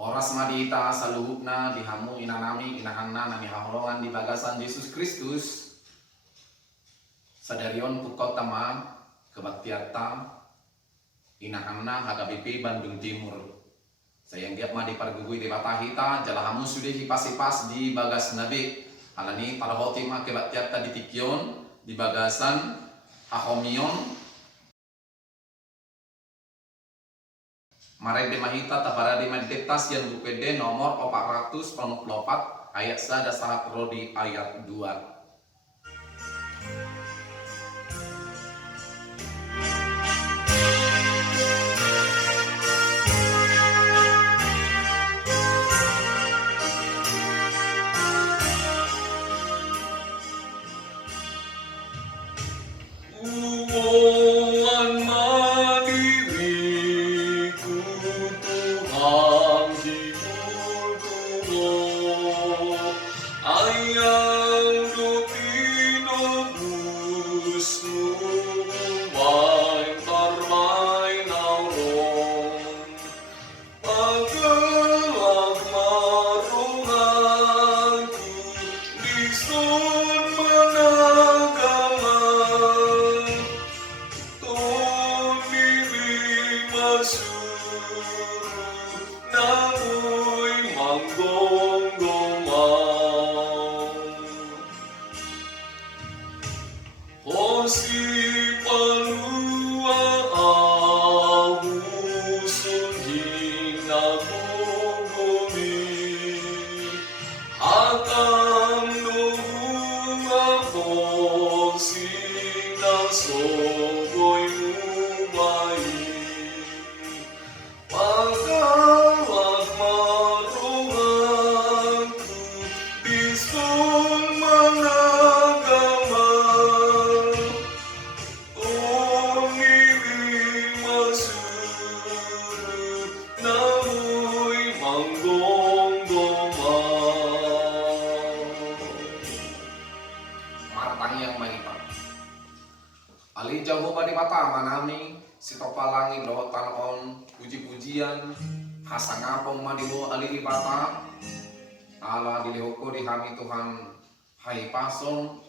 Horas madita saluhupna dihamu inanami inahanna nami haholongan di bagasan Yesus Kristus sadarion pukau tama kebaktiata inahanna HKBP Bandung Timur. Sayang giat ma di pargugui di batahita jalahamu sudah hipas-hipas di bagas nabi alani parhoti ma kebaktiata di tikyon di bagasan ahomion Mare de mahita tabara de medektas yang bukede nomor 454 ayat 1 sahat rodi ayat 2. Ali jauh badi mata manami sitopalangi lohotan on puji-pujian hasangapong madimu ali di bata ala dilehoko dihami Tuhan hai pasong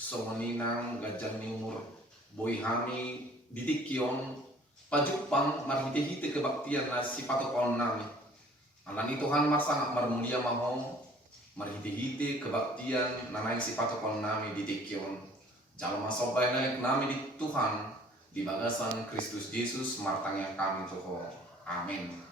someninang gajan nimur boy hami didikion pajupang marhite-hite kebaktian na sipatukon nami alani Tuhan masang marmulia mahong marhite-hite kebaktian nanay sipatukon nami didikion Jalma sobay naik nami di Tuhan di bagasan Kristus Yesus martang yang kami Tuhan. Amin.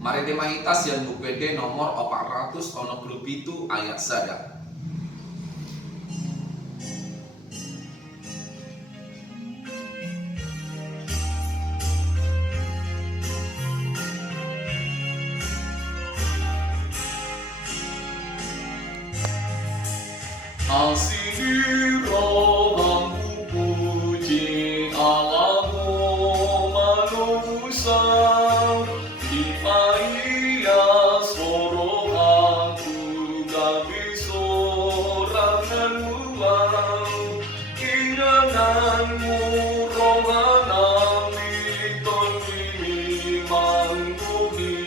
Mari demahitas yang bukede nomor 467 ayat 1. Asiniram puji Allahmu manusia Ipaya sorohaku gabi soranganmu Ingananmu rohanami tonimi mangguhi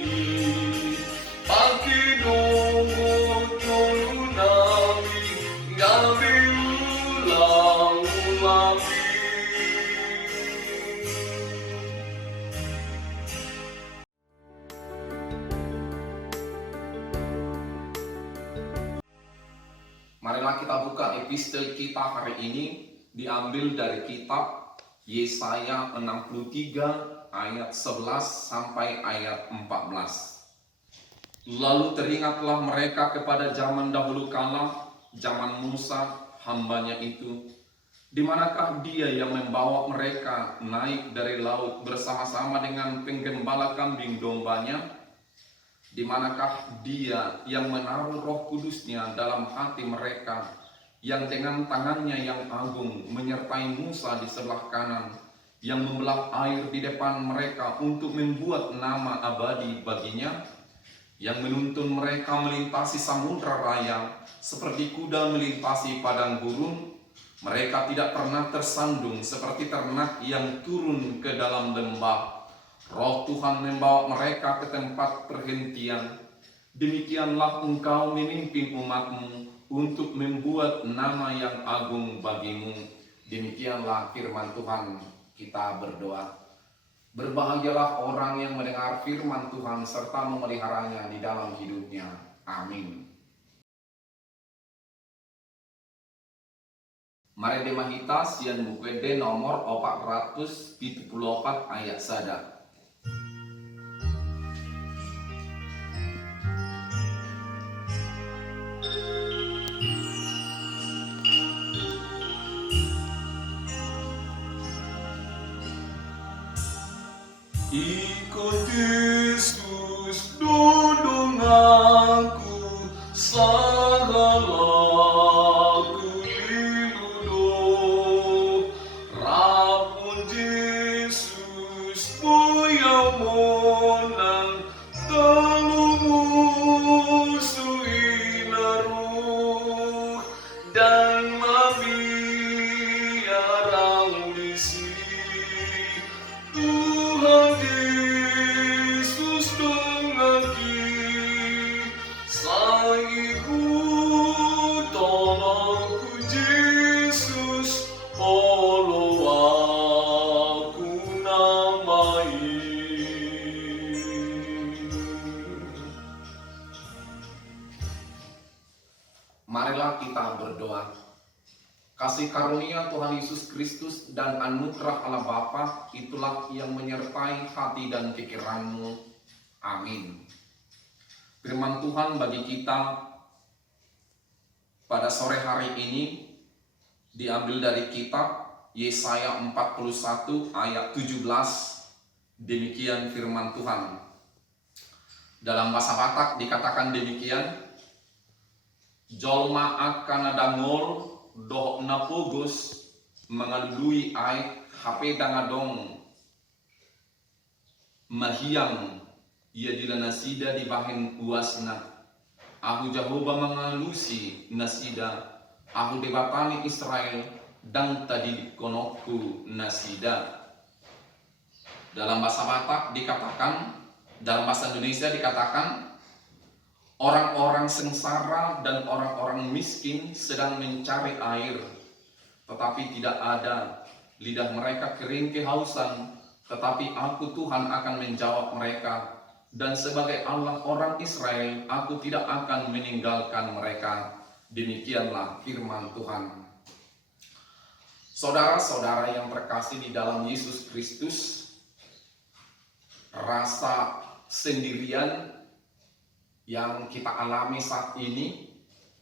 Pakidumu tulunami gabi ulang-ulangi Marilah kita buka epistel kita hari ini diambil dari kitab Yesaya 63 ayat 11 sampai ayat 14. Lalu teringatlah mereka kepada zaman dahulu kala, zaman Musa hambanya itu, di manakah dia yang membawa mereka naik dari laut bersama-sama dengan penggembala kambing dombanya? Di manakah dia yang menaruh roh kudusnya dalam hati mereka, yang dengan tangannya yang agung menyertai Musa di sebelah kanan, yang membelah air di depan mereka untuk membuat nama abadi baginya, yang menuntun mereka melintasi samudra raya seperti kuda melintasi padang gurun, Mereka tidak pernah tersandung seperti ternak yang turun ke dalam lembah. Roh Tuhan membawa mereka ke tempat perhentian. Demikianlah Engkau memimpin umat-Mu untuk membuat nama yang agung bagimu. Demikianlah firman Tuhan. Kita berdoa. Berbahagialah orang yang mendengar firman Tuhan serta memeliharanya di dalam hidupnya. Amin. Mari demahita sian buku D nomor 474 ayat sada. Ikut Yesus dudung aku sagalaku liludo rapun Yesus boya monang telumu suinaruh dan mabiarang disi Tuhan Yesus dongaki saiku tolongku Yesus olo aku namai. Marilah kita berdoa. Kasih karunia Tuhan Yesus Kristus dan anugerah Allah Bapa itulah yang menyertai hati dan pikiranmu. Amin. Firman Tuhan bagi kita pada sore hari ini diambil dari kitab Yesaya 41 ayat 17. Demikian firman Tuhan. Dalam bahasa Batak dikatakan demikian. Jolma akan dangol doh na pugus mengalului ai HP dangadong mahiang ia dila nasida di bahin uasna aku Jehovah mengalusi nasida aku debatani Israel dan tadi konokku nasida. Dalam bahasa Batak dikatakan, dalam bahasa Indonesia dikatakan orang-orang sengsara dan orang-orang miskin sedang mencari air, tetapi tidak ada. Lidah mereka kering kehausan, tetapi aku Tuhan akan menjawab mereka. Dan sebagai Allah orang Israel, aku tidak akan meninggalkan mereka. Demikianlah firman Tuhan. Saudara-saudara yang terkasih di dalam Yesus Kristus, rasa sendirian yang kita alami saat ini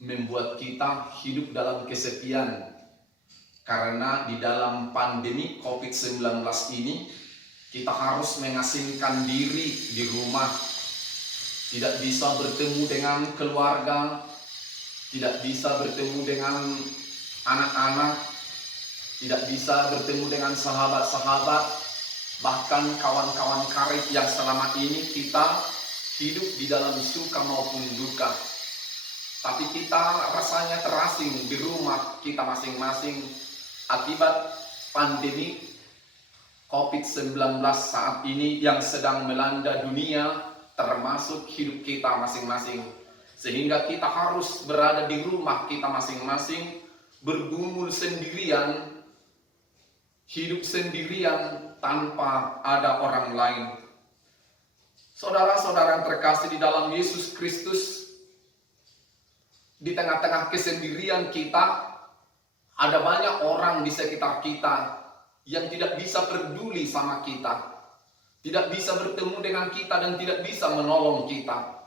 membuat kita hidup dalam kesepian. Karena di dalam pandemi COVID-19 ini kita harus mengasingkan diri di rumah. Tidak bisa bertemu dengan keluarga, tidak bisa bertemu dengan anak-anak, tidak bisa bertemu dengan sahabat-sahabat, bahkan kawan-kawan karib yang selama ini kita hidup di dalam suka maupun duka. Tapi kita rasanya terasing di rumah kita masing-masing akibat pandemi COVID-19 saat ini yang sedang melanda dunia, termasuk hidup kita masing-masing. Sehingga kita harus berada di rumah kita masing-masing, bergumul sendirian, hidup sendirian tanpa ada orang lain. Saudara-saudara yang terkasih di dalam Yesus Kristus, di tengah-tengah kesendirian kita, ada banyak orang di sekitar kita yang tidak bisa peduli sama kita, tidak bisa bertemu dengan kita dan tidak bisa menolong kita.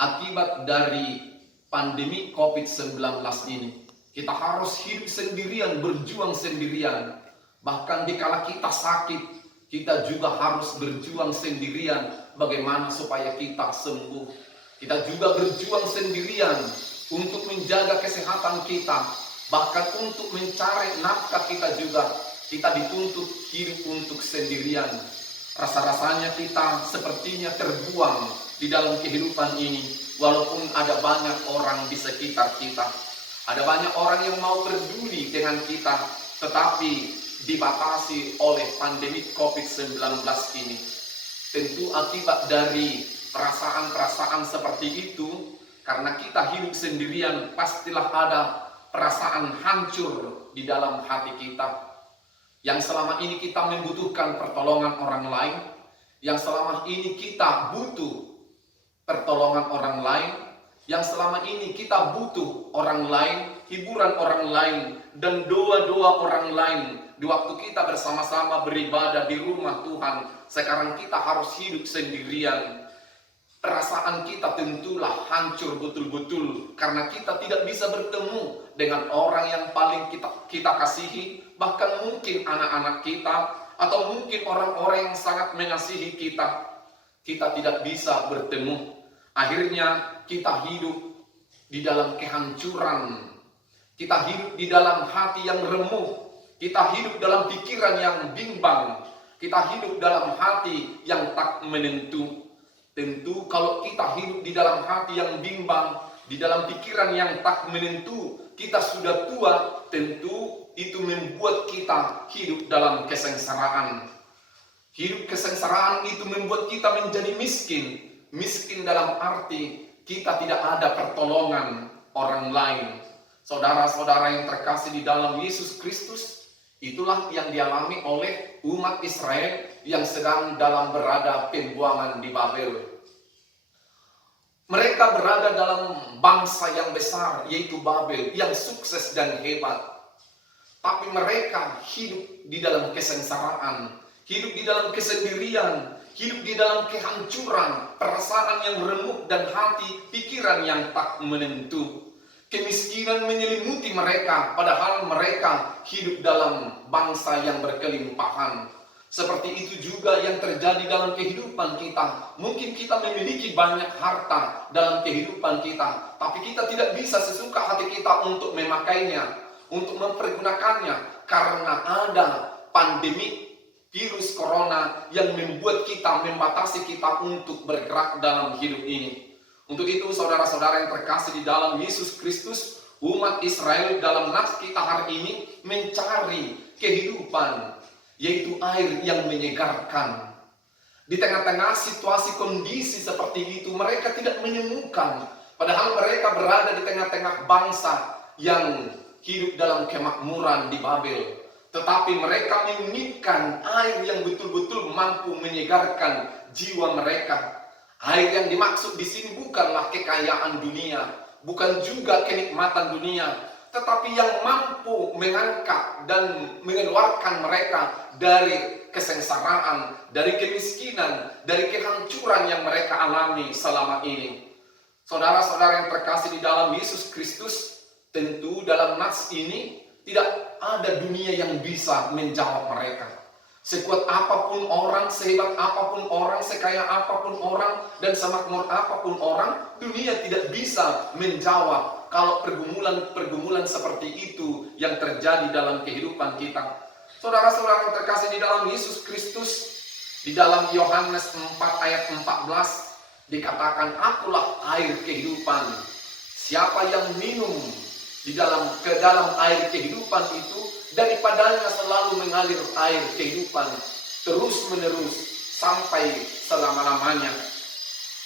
Akibat dari pandemi COVID-19 ini, kita harus hidup sendirian, berjuang sendirian. Bahkan dikala kita sakit, kita juga harus berjuang sendirian bagaimana supaya kita sembuh. Kita juga berjuang sendirian untuk menjaga kesehatan kita. Bahkan untuk mencari nafkah kita juga, kita dituntut hidup untuk sendirian. Rasa-rasanya kita sepertinya terbuang di dalam kehidupan ini, walaupun ada banyak orang di sekitar kita. Ada banyak orang yang mau peduli dengan kita, tetapi dibatasi oleh pandemi COVID-19 ini. Tentu akibat dari perasaan-perasaan seperti itu, karena kita hidup sendirian, pastilah ada perasaan hancur di dalam hati kita. Yang selama ini kita membutuhkan pertolongan orang lain, yang selama ini kita butuh pertolongan orang lain, yang selama ini kita butuh orang lain, hiburan orang lain, dan doa-doa orang lain. Di waktu kita bersama-sama beribadah di rumah Tuhan, sekarang kita harus hidup sendirian. Perasaan kita tentulah hancur betul-betul, karena kita tidak bisa bertemu dengan orang yang paling kita kasihi, bahkan mungkin anak-anak kita, atau mungkin orang-orang yang sangat mengasihi kita. Kita tidak bisa bertemu. Akhirnya kita hidup di dalam kehancuran. Kita hidup di dalam hati yang remuk. Kita hidup dalam pikiran yang bimbang. Kita hidup dalam hati yang tak menentu. Tentu kalau kita hidup di dalam hati yang bimbang, di dalam pikiran yang tak menentu, kita sudah tua, tentu itu membuat kita hidup dalam kesengsaraan. Hidup kesengsaraan itu membuat kita menjadi miskin. Miskin dalam arti kita tidak ada pertolongan orang lain. Saudara-saudara yang terkasih di dalam Yesus Kristus, itulah yang dialami oleh umat Israel yang sedang dalam berada pembuangan di Babel. Mereka berada dalam bangsa yang besar, yaitu Babel, yang sukses dan hebat. Tapi mereka hidup di dalam kesengsaraan, hidup di dalam kesendirian, hidup di dalam kehancuran, perasaan yang remuk dan hati, pikiran yang tak menentu. Kemiskinan menyelimuti mereka, padahal mereka hidup dalam bangsa yang berkelimpahan. Seperti itu juga yang terjadi dalam kehidupan kita. Mungkin kita memiliki banyak harta dalam kehidupan kita, tapi kita tidak bisa sesuka hati kita untuk memakainya, untuk mempergunakannya, karena ada pandemi virus corona yang membuat kita, membatasi kita untuk bergerak dalam hidup ini. Untuk itu saudara-saudara yang terkasih di dalam Yesus Kristus, umat Israel dalam nas kita hari ini mencari kehidupan, yaitu air yang menyegarkan. Di tengah-tengah situasi kondisi seperti itu, mereka tidak menemukan, padahal mereka berada di tengah-tengah bangsa yang hidup dalam kemakmuran di Babel. Tetapi mereka menginginkan air yang betul-betul mampu menyegarkan jiwa mereka. Air yang dimaksud di sini bukanlah kekayaan dunia, bukan juga kenikmatan dunia, tetapi yang mampu mengangkat dan mengeluarkan mereka dari kesengsaraan, dari kemiskinan, dari kehancuran yang mereka alami selama ini. Saudara-saudara yang terkasih di dalam Yesus Kristus, tentu dalam nas ini tidak ada dunia yang bisa menjawab mereka. Sekuat apapun orang, sehebat apapun orang, sekaya apapun orang, dan semakmur apapun orang, dunia tidak bisa menjawab kalau pergumulan-pergumulan seperti itu yang terjadi dalam kehidupan kita. Saudara-saudara yang terkasih di dalam Yesus Kristus, di dalam Yohanes 4 ayat 14 dikatakan, "Akulah air kehidupan. Siapa yang minum ke dalam air kehidupan itu, daripadanya selalu mengalir air kehidupan terus menerus sampai selama-lamanya."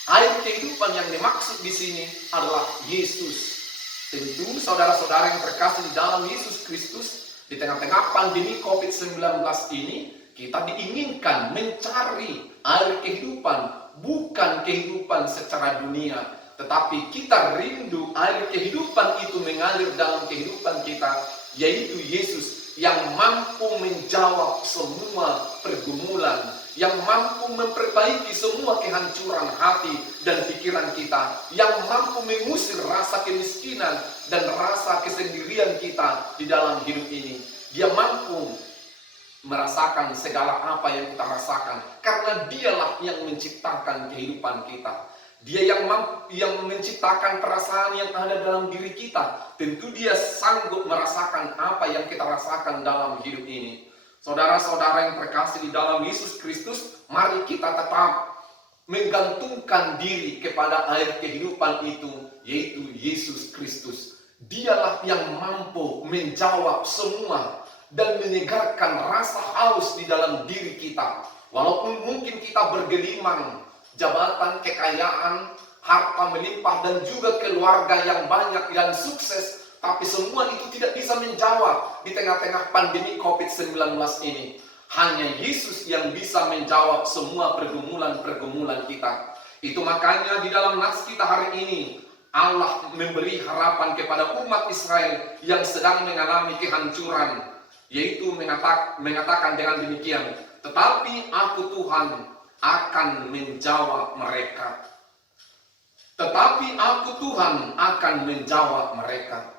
Air kehidupan yang dimaksud di sini adalah Yesus. Tentu saudara-saudara yang terkasih di dalam Yesus Kristus, di tengah-tengah pandemi COVID-19 ini, kita diinginkan mencari air kehidupan, bukan kehidupan secara dunia, tetapi kita rindu air kehidupan itu mengalir dalam kehidupan kita, yaitu Yesus yang mampu menjawab semua pergumulan, yang mampu memperbaiki semua kehancuran hati dan pikiran kita, yang mampu mengusir rasa kemiskinan dan rasa kesendirian kita di dalam hidup ini. Dia mampu merasakan segala apa yang kita rasakan, karena dialah yang menciptakan kehidupan kita. Dia yang menciptakan perasaan yang ada dalam diri kita. Tentu dia sanggup merasakan apa yang kita rasakan dalam hidup ini. Saudara-saudara yang terkasih di dalam Yesus Kristus, mari kita tetap menggantungkan diri kepada air kehidupan itu, yaitu Yesus Kristus. Dialah yang mampu menjawab semua dan menyegarkan rasa haus di dalam diri kita. Walaupun mungkin kita bergelimang jabatan, kekayaan, harta melimpah, dan juga keluarga yang banyak dan sukses, tapi semua itu tidak bisa menjawab di tengah-tengah pandemi COVID-19 ini. Hanya Yesus yang bisa menjawab semua pergumulan-pergumulan kita. Itu makanya di dalam nas kita hari ini, Allah memberi harapan kepada umat Israel yang sedang mengalami kehancuran, yaitu mengatakan dengan demikian, tetapi aku Tuhan akan menjawab mereka. Tetapi aku Tuhan akan menjawab mereka.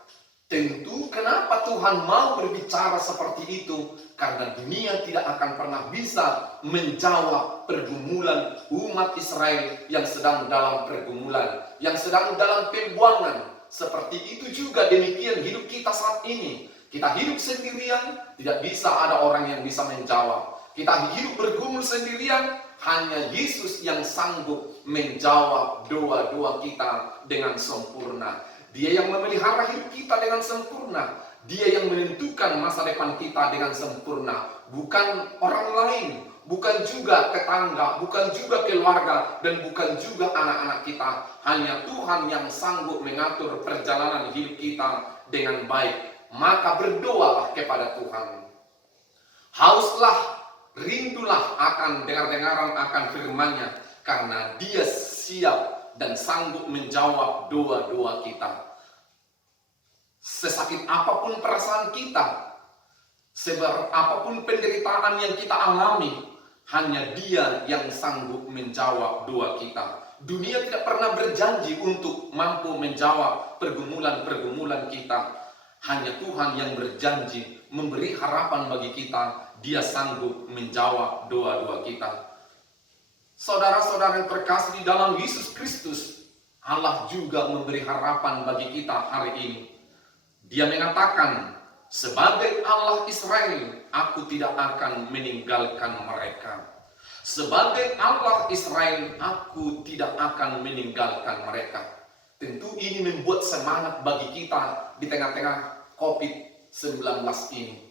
Tentu kenapa Tuhan mau berbicara seperti itu? Karena dunia tidak akan pernah bisa menjawab pergumulan umat Israel yang sedang dalam pergumulan, yang sedang dalam pembuangan. Seperti itu juga demikian hidup kita saat ini. Kita hidup sendirian, tidak bisa ada orang yang bisa menjawab. Kita hidup bergumul sendirian, hanya Yesus yang sanggup menjawab doa-doa kita dengan sempurna. Dia yang memelihara hidup kita dengan sempurna. Dia yang menentukan masa depan kita dengan sempurna. Bukan orang lain, bukan juga tetangga, bukan juga keluarga, dan bukan juga anak-anak kita. Hanya Tuhan yang sanggup mengatur perjalanan hidup kita dengan baik. Maka berdoalah kepada Tuhan. Hauslah, rindulah akan dengar-dengaran akan firman-Nya, karena Dia siap dan sanggup menjawab doa-doa kita. Sesakit apapun perasaan kita, seberat apapun penderitaan yang kita alami, hanya Dia yang sanggup menjawab doa kita. Dunia tidak pernah berjanji untuk mampu menjawab pergumulan-pergumulan kita. Hanya Tuhan yang berjanji memberi harapan bagi kita. Dia sanggup menjawab doa-doa kita. Saudara-saudara yang terkasih di dalam Yesus Kristus, Allah juga memberi harapan bagi kita hari ini. Dia mengatakan, sebagai Allah Israel, aku tidak akan meninggalkan mereka. Sebagai Allah Israel, aku tidak akan meninggalkan mereka. Tentu ini membuat semangat bagi kita di tengah-tengah COVID-19 ini.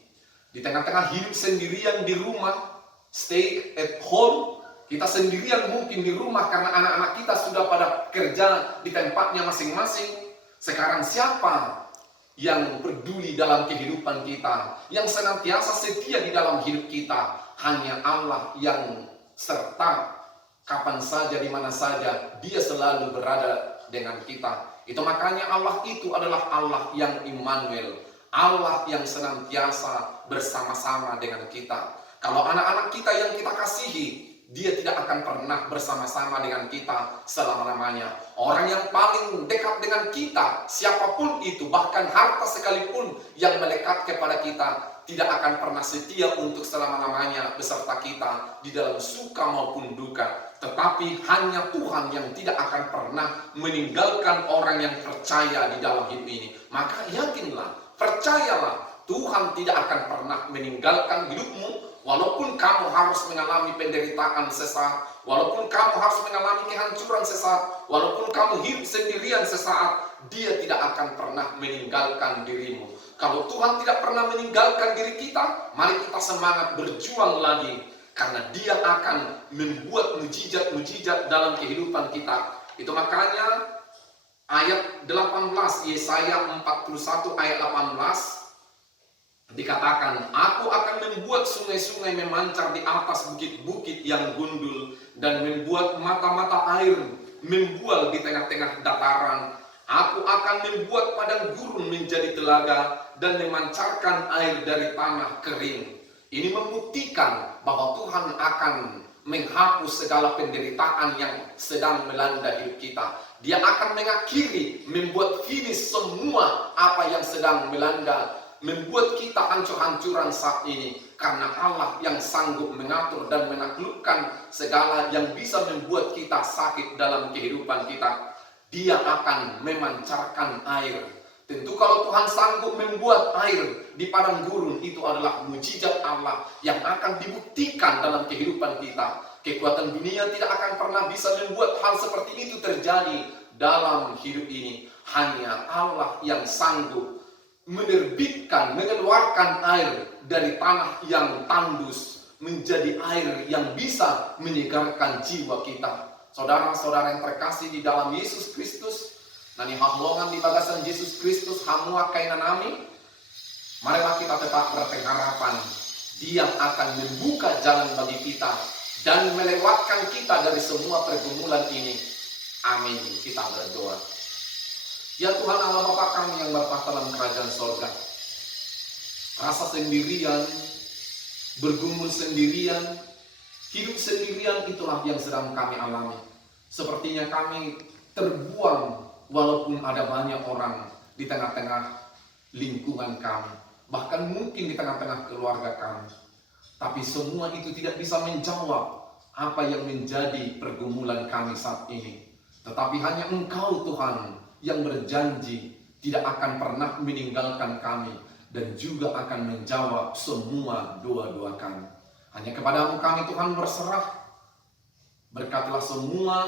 Di tengah-tengah hidup sendirian di rumah, stay at home, kita sendirian mungkin di rumah karena anak-anak kita sudah pada kerja di tempatnya masing-masing. Sekarang siapa yang peduli dalam kehidupan kita, yang senantiasa setia di dalam hidup kita? Hanya Allah yang serta kapan saja, di mana saja, Dia selalu berada dengan kita. Itu makanya Allah itu adalah Allah yang Immanuel, Allah yang senantiasa bersama-sama dengan kita. Kalau anak-anak kita yang kita kasihi, Dia tidak akan pernah bersama-sama dengan kita selama-lamanya. Orang yang paling dekat dengan kita, siapapun itu, bahkan harta sekalipun yang melekat kepada kita, tidak akan pernah setia untuk selama-lamanya beserta kita di dalam suka maupun duka. Tetapi hanya Tuhan yang tidak akan pernah meninggalkan orang yang percaya di dalam hidup ini. Maka yakinlah, percayalah, Tuhan tidak akan pernah meninggalkan hidupmu. Walaupun kamu harus mengalami penderitaan sesaat, walaupun kamu harus mengalami kehancuran sesaat, walaupun kamu hidup sendirian sesaat, Dia tidak akan pernah meninggalkan dirimu. Kalau Tuhan tidak pernah meninggalkan diri kita, mari kita semangat berjuang lagi. Karena Dia akan membuat mujizat-mujizat dalam kehidupan kita. Itu makanya ayat 18, Yesaya 41 ayat 18, dikatakan, aku akan membuat sungai-sungai memancar di atas bukit-bukit yang gundul, dan membuat mata-mata air membual di tengah-tengah dataran. Aku akan membuat padang gurun menjadi telaga, dan memancarkan air dari tanah kering. Ini membuktikan bahwa Tuhan akan menghapus segala penderitaan yang sedang melanda hidup kita. Dia akan mengakhiri, membuat finish semua apa yang sedang melanda, membuat kita hancur-hancuran saat ini. Karena Allah yang sanggup mengatur dan menaklukkan segala yang bisa membuat kita sakit dalam kehidupan kita. Dia akan memancarkan air. Tentu kalau Tuhan sanggup membuat air di padang gurun, itu adalah mujizat Allah yang akan dibuktikan dalam kehidupan kita. Kekuatan dunia tidak akan pernah bisa membuat hal seperti itu terjadi dalam hidup ini. Hanya Allah yang sanggup menerbitkan, mengeluarkan air dari tanah yang tandus menjadi air yang bisa menyegarkan jiwa kita. Saudara-saudara yang terkasih di dalam Yesus Kristus, nani hahlongan di bagasan Yesus Kristus hamua kainanami, marilah kita tetap berpengharapan Dia akan membuka jalan bagi kita dan melewatkan kita dari semua pergumulan ini. Amin. Kita berdoa. Ya Tuhan Allah Bapa kami yang bertahta dalam kerajaan sorga, rasa sendirian, bergumul sendirian, hidup sendirian itulah yang sedang kami alami. Sepertinya kami terbuang walaupun ada banyak orang di tengah-tengah lingkungan kami, bahkan mungkin di tengah-tengah keluarga kami. Tapi semua itu tidak bisa menjawab apa yang menjadi pergumulan kami saat ini. Tetapi hanya Engkau Tuhan yang berjanji tidak akan pernah meninggalkan kami dan juga akan menjawab semua doa-doa kami. Hanya kepadamu kami Tuhan berserah. Berkatilah semua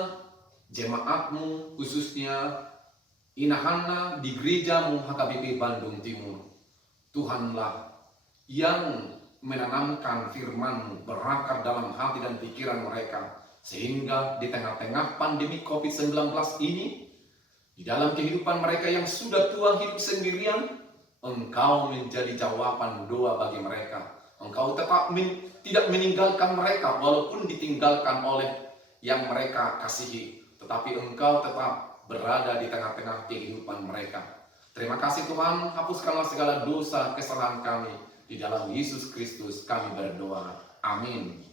jemaat-Mu, khususnya Inahana di gereja-Mu HKBP Bandung Timur. Tuhanlah yang menanamkan firman-Mu berakar dalam hati dan pikiran mereka, sehingga di tengah-tengah pandemi COVID-19 ini, di dalam kehidupan mereka yang sudah tua hidup sendirian, Engkau menjadi jawaban doa bagi mereka. Engkau tetap tidak meninggalkan mereka walaupun ditinggalkan oleh yang mereka kasihi, tetapi Engkau tetap berada di tengah-tengah kehidupan mereka. Terima kasih Tuhan, hapuskanlah segala dosa kesalahan kami. Di dalam Yesus Kristus kami berdoa. Amin.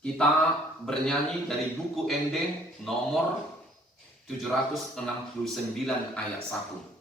Kita bernyanyi dari buku Ende nomor 769 ayat 1.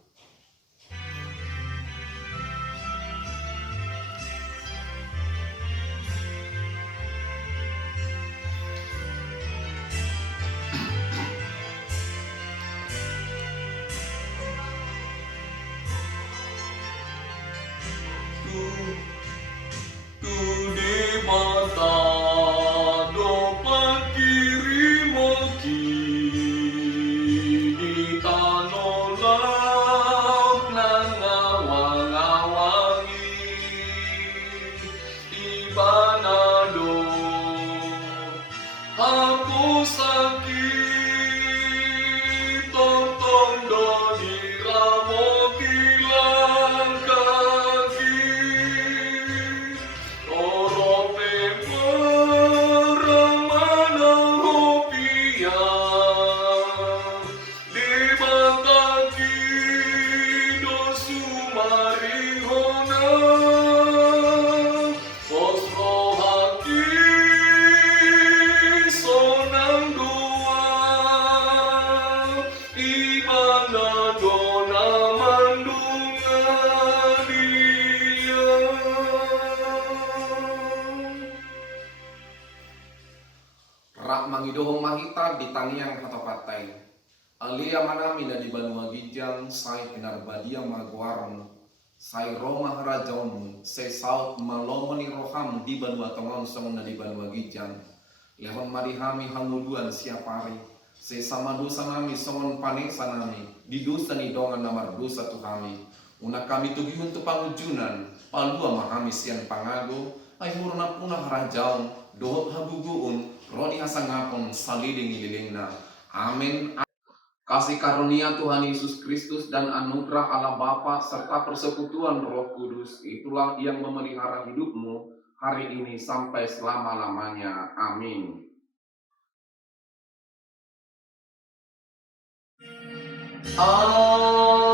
Mangidohong mahita di taniang atau patai. Alia manami na di Banua Gijang, say pinarbadia maguaram, say Roma harajaum, say saut malomoni roham di Banua Tongonsong na di Banua Gijang. Lehon marihami hanguduan siapari, say sama dosa nami songon panesa nami, di dosa ni dongan namar dosa tuhami. Una kami tugihun tu pangujunan, palua mahami sian pangago, ay murna punah harajaum, dohop haguguun, roni hasangapon saliding ililingna. Amin. Kasih karunia Tuhan Yesus Kristus dan anugerah Allah Bapa serta persekutuan Roh Kudus itulah yang memelihara hidupmu hari ini sampai selama-lamanya. Amin. Amin.